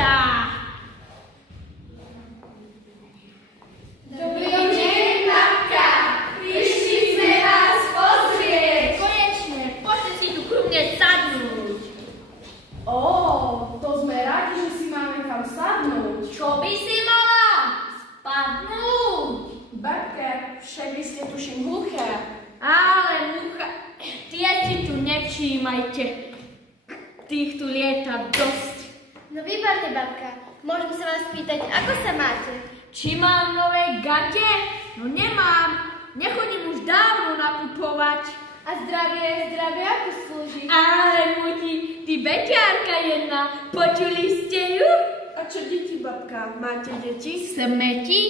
Paráda! Dobrý deň, babka. Prišli sme vás pozrieť. Konečne, poďte si tu ku mne sadnúť. To sme radi, že si máme kam sadnúť. Čo by si mala? Spadnúť? Babka, však vy ste tuším hluché. Ale mucha, tie si tu nevšímajte. Tých tu lieta dosť. No výborne, babka. Môžem sa vás spýtať, ako sa máte? Či mám nové gate? No nemám. Nechodím už dávno nakupovať. A zdravie ako slúži? Ale muti, ty beťárka jedna, počuli ste ju? A čo deti, babka? Máte deti? Smeti?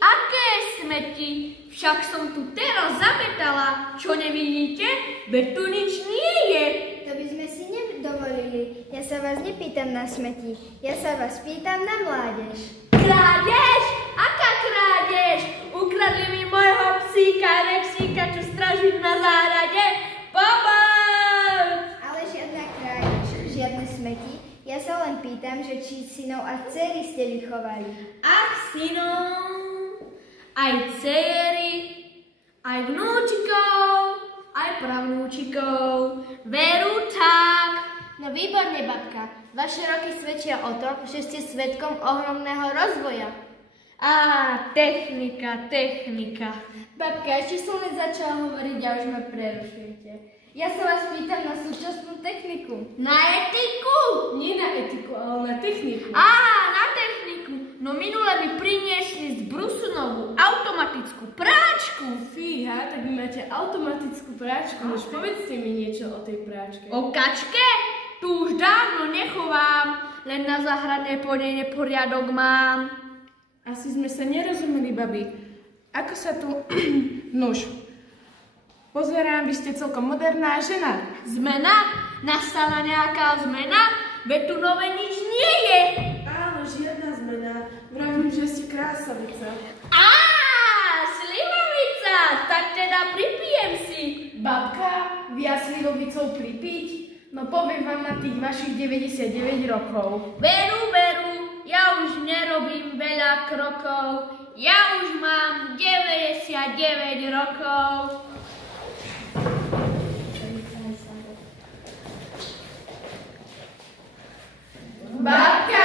Aké smeti? Však som tu teraz zametala. Čo nevidíte? Veď tu nič nie je. To by sme si nedovolili. Ja sa vás nepýtam na smeti. Ja sa vás pýtam na mládež. Krádež? Aká krádež? Ukradli mi môjho psíka, repsíka, čo straží na záhrade. Pomoc! Ale žiadna krádež, žiadne smeti. Ja sa len pýtam, že či synov a dcery ste vychovali. Ach, synov, aj dcery, aj vnúčikov, aj pravnúčikov. Veru tak. No výborne, babka. Vaše roky svedčia o tom, že ste svedkom ohromného rozvoja. Á, technika. Babka, ešte som len začala hovoriť a už ma prerušujete. Ja sa vás pýtam na súčasnú techniku. Na etiku? Nie na etiku, ale na techniku. Á, na techniku. No minule mi priniesli z Brusu novú automatickú práčku. Fíha, tak vy máte automatickú práčku. Už povedzte mi niečo o tej práčke. O kačke? Tu už dávno nechovám, len na záhrade po nej neporiadok mám. Asi sme sa nerozumeli, babi. Ako sa tu... Nuž. Pozerám, vy ste celkom moderná žena. Zmena? Nastala nejaká zmena? Veď tu nové nič nie je. Áno, žiadna zmena. Vravím, že ste krásavica. Á, slivovica, tak teda pripijem si. Babka, via slivovicou pripiť? No poviem vám na tých vašich 99 rokov. Veru, ja už nerobím veľa krokov. Ja už mám 99 rokov. Babka!